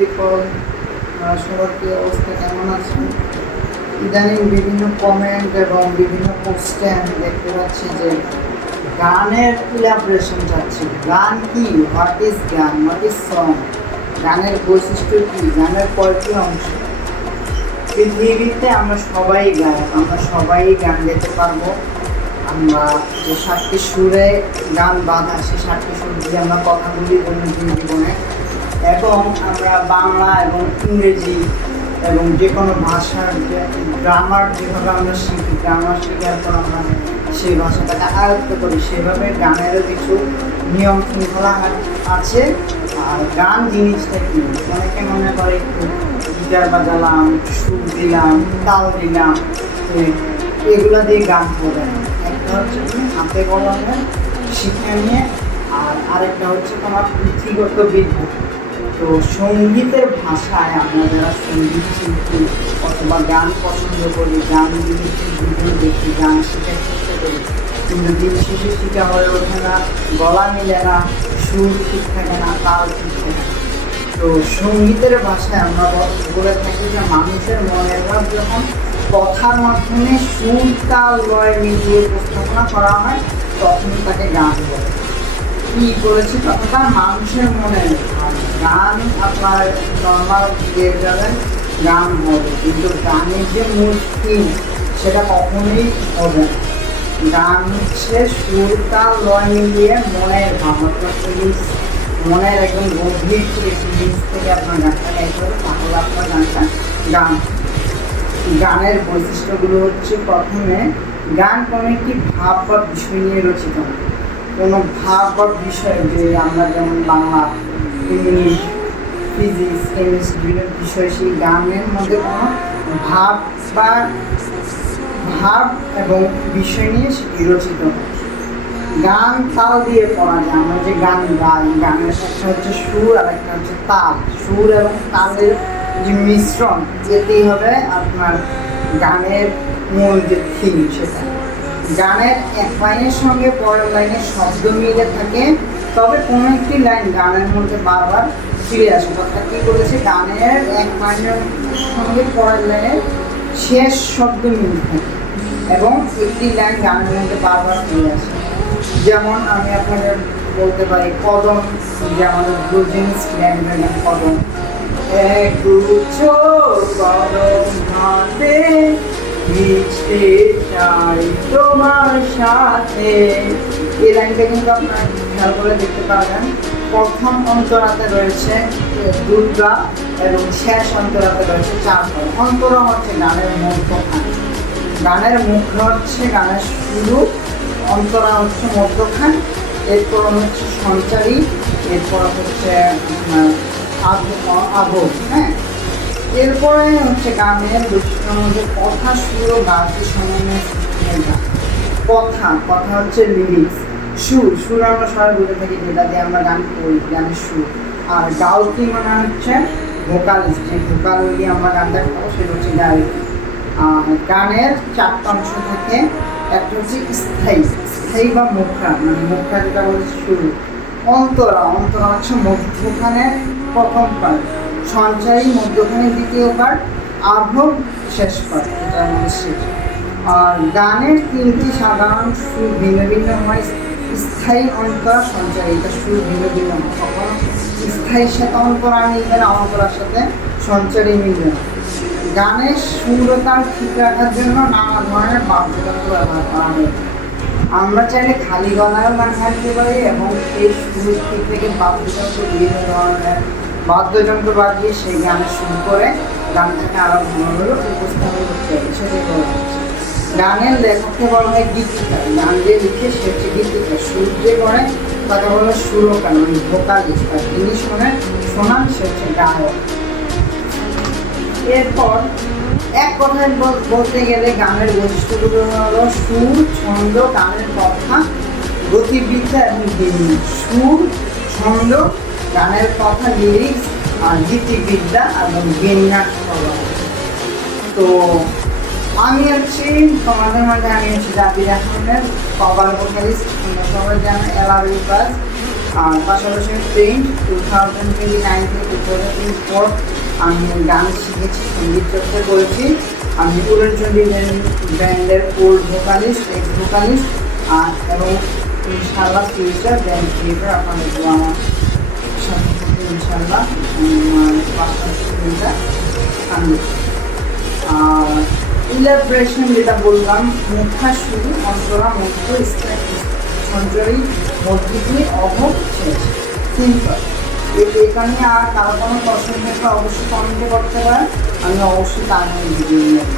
People, সবার কি অবস্থা, কেমন আছেন? ইদানিং বিভিন্ন কমেন্ট এবং বিভিন্ন পোস্টে আমি দেখতে পাচ্ছি যে গানের ইলাবরেশন চাচ্ছে। গান কি? হোয়াট ইজ গান? What is song? গানের বৈশিষ্ট্য কী? গানের কয়টি অংশ? পৃথিবীতে আমরা সবাই গাই, আমরা সবাই গান গাইতে পারবো। আমরা যে 7টি সুরে গান বাঁধা, সেই 7টি সুর দিয়ে আমরা কথা বলি দৈনন্দিন জীবনে, এবং আমরা বাংলা এবং ইংরেজি এবং যে কোনো ভাষার গ্রামার যেভাবে আমরা শিখি, গ্রামার শেখার পর আমরা সেই ভাষাটাকে আয়ত্ত করি, সেভাবে গানেরও কিছু নিয়ম শৃঙ্খলা আছে। আর গান জিনিসটা কি? অনেকে মনে করে একটু গিটার বাজালাম, সুর দিলাম, তাল দিলাম, এগুলো দিয়ে গান হবে না। একটা হচ্ছে তুমি হাতে কলমে শিখে নিয়ে, আর আরেকটা হচ্ছে তোমার পুঁথিগত বিদ্যা। তো সঙ্গীতের ভাষায় আমরা যারা সঙ্গীত শিল্পী অথবা গান পছন্দ করি, গান ভিডিও দেখি, গান শেখার চেষ্টা করি, কিন্তু দিন শেষে শেখা হয়ে ওঠে না, গলা মিলে না, সুর ঠিক থাকে না, তাল ঠিক থাকে না। তো সঙ্গীতের ভাষায় আমরা বলে থাকি যে মানুষের মনের ভাব যখন কথার মাধ্যমে সুর তাল লয় মিলিয়ে উপস্থাপনা করা হয়, তখন তাকে গান বলে। কি করেছি কথাটা? মানুষের মনে গান আপনার নর্মাল গিয়ে যাবেন, গান হবে, কিন্তু গানের যে মূল থিম সেটা কখনোই হবে না। গান হচ্ছে সুর তাল লয় মিলিয়ে মনের ভাব, আপনার ফিলিংস, মনের একদম গভীর ফিলিংস থেকে আপনার গানটা গাইতে হবে, তাহলে আপনার গানটা গান। গানের বৈশিষ্ট্যগুলো হচ্ছে, প্রথমে গান কোনো একটি ভাব বা বিষয় নিয়ে রচিত হয়। কোনো ভাব বা বিষয়, যে আমরা যেমন বাংলা, ইংলিশ, ফিজিক্স, কেমিস্ট্রি বিভিন্ন বিষয়, সেই গানের মধ্যে কোনো ভাব বা ভাব এবং বিষয় নিয়ে সেটি রচিত হয়। গান তাল দিয়ে পড়া যায়। আমরা যে গান গাই, গানের একটা হচ্ছে সুর আর একটা হচ্ছে তাল। সুর এবং তালের যে মিশ্রণ, যেতেই হবে আপনার গানের মূল যে থিম সেটা। গানের এক লাইনের সঙ্গে পরের লাইনের শব্দ মিলে থাকে, তবে কোনো একটি লাইন গানের মধ্যে বারবার ফিরে আসে। অর্থাৎ কী বলেছে, গানের এক লাইনের সঙ্গে পরের লাইনের শেষ শব্দ মিলে থাকে এবং একটি লাইন গানের মধ্যে বারবার ফিরে আসে। যেমন আমি আপনাদের বলতে পারি কদম, যে আমাদের ব্লু জিন্স ব্যান্ডের নাম কদম। এক গুচ্ছ কদম হাতে মিশতে চাই তোমার সাথে। এই লাইনটা কিন্তু আপনার খেয়াল করে দেখতে পাবেন, প্রথম অন্তরাতে রয়েছে দুর্গা এবং শেষ অন্তরাতে রয়েছে 4 পদ। অন্তরা হচ্ছে গানের মধ্যখান, গানের মুখ হচ্ছে গানের শুরু, অন্তরা হচ্ছে মধ্যখান, এরপর হচ্ছে সঞ্চারী, এরপর হচ্ছে আবহ। হ্যাঁ, এরপরে হচ্ছে গানের বৈশিষ্ট্যের মধ্যে কথা, সুর ও গানকে সমন্বয়ে সৃষ্টি হয় গান। কথা হচ্ছে লিরিক্স। সুর আমরা সবাই বলে থাকি, যেটা দিয়ে আমরা গান করি, গানের সুর। আর গায়কি মানে হচ্ছে ভোকালিস্ট, যে ভোকাল দিয়ে আমরা গানটা করবো সেটা হচ্ছে গায়কি। আর গানের 4টা অংশ থাকে। একটা হচ্ছে স্থায়ী বা মুখরা, মানে মুখরা যেটা বলছে শুরু। অন্তরা হচ্ছে মধ্যখানের প্রথম পার্ট, সঞ্চারী মধ্যখানের দ্বিতীয় পার্ট, আবহ শেষ পার্ট, এটা আমাদের শেষ। আর গানের 3টি সাধারণ সুর ভিন্ন ভিন্ন হয়। স্থায়ী, অন্তরা, সঞ্চারী, এটা সুর ভিন্ন ভিন্ন হয়। কখনো স্থায়ীর সাথে অন্তরা মিলবে না, অন্তরার সাথে সঞ্চারী মিলবে না। গানের সুরতাল ঠিক রাখার জন্য নানা ধরনের বাদ্যযন্ত্র ব্যবহার করা হয়। আমরা চাইলে খালি গলায়ও গান গাইতে পারি এবং সেই সুর ঠিক থেকে বিভিন্ন ধরনের বাদ্যযন্ত্র বাজিয়ে সেই গান শুরু করে গানটাকে আরও ভালোভাবে উপস্থাপন করতে হবে, সেটাই বলা হচ্ছে। গানের লেখককে বলা হয় গীতিকার। গান যে লিখে সে হচ্ছে গীতিকার। সুর যে করে তাকে বলা হয় সুরকার, মানে ভোকালিস্ট। আর যিনি শোনান সে হচ্ছে গায়ক। এরপর এক কথায় বলতে গেলে গানের বৈশিষ্ট্যগুলো হলো সুর, ছন্দ, গানের কথা, গতিবিদ্যা এবং গিন্নি। সুর, ছন্দ, গানের কথা, লিরিক্স, আর গীতিবিদ্যা এবং বিন্যাস। তো আমি হচ্ছি তোমাদের মাঝে, আমি হচ্ছি জাবির আহমেদ, কভার ভোকালিস্ট। তোমরা সবাই জানো এলআরবি ক্লাস। আর পাশাপাশি প্রিন্ট 2029 থেকে 2024 আমি গান শিখেছি, সঙ্গীত চর্চা করেছি। আমি উড়নচণ্ডী ব্যান্ডের ওল্ড ভোকালিস্ট, এক্স ভোকালিস্ট, এবং ইনশাআল্লাহ ফিউচার ব্যান্ড ক্রিয়েটর। আপনাদের আমার সাথে থেকে ইনশাআল্লাহ পাশাপাশিটা আমি ইলাব্রেশন যেটা বললাম, মুখা শুরু অন্তরা মধ্য সঞ্চয়ী মধ্যে অভব শেষ, সিম্পল। এখানে আর কারো কোনো প্রশ্ন থাকলে অবশ্যই কমেন্টে করতে পারেন, আমি অবশ্যই তার মধ্যে ভিডিও নেব।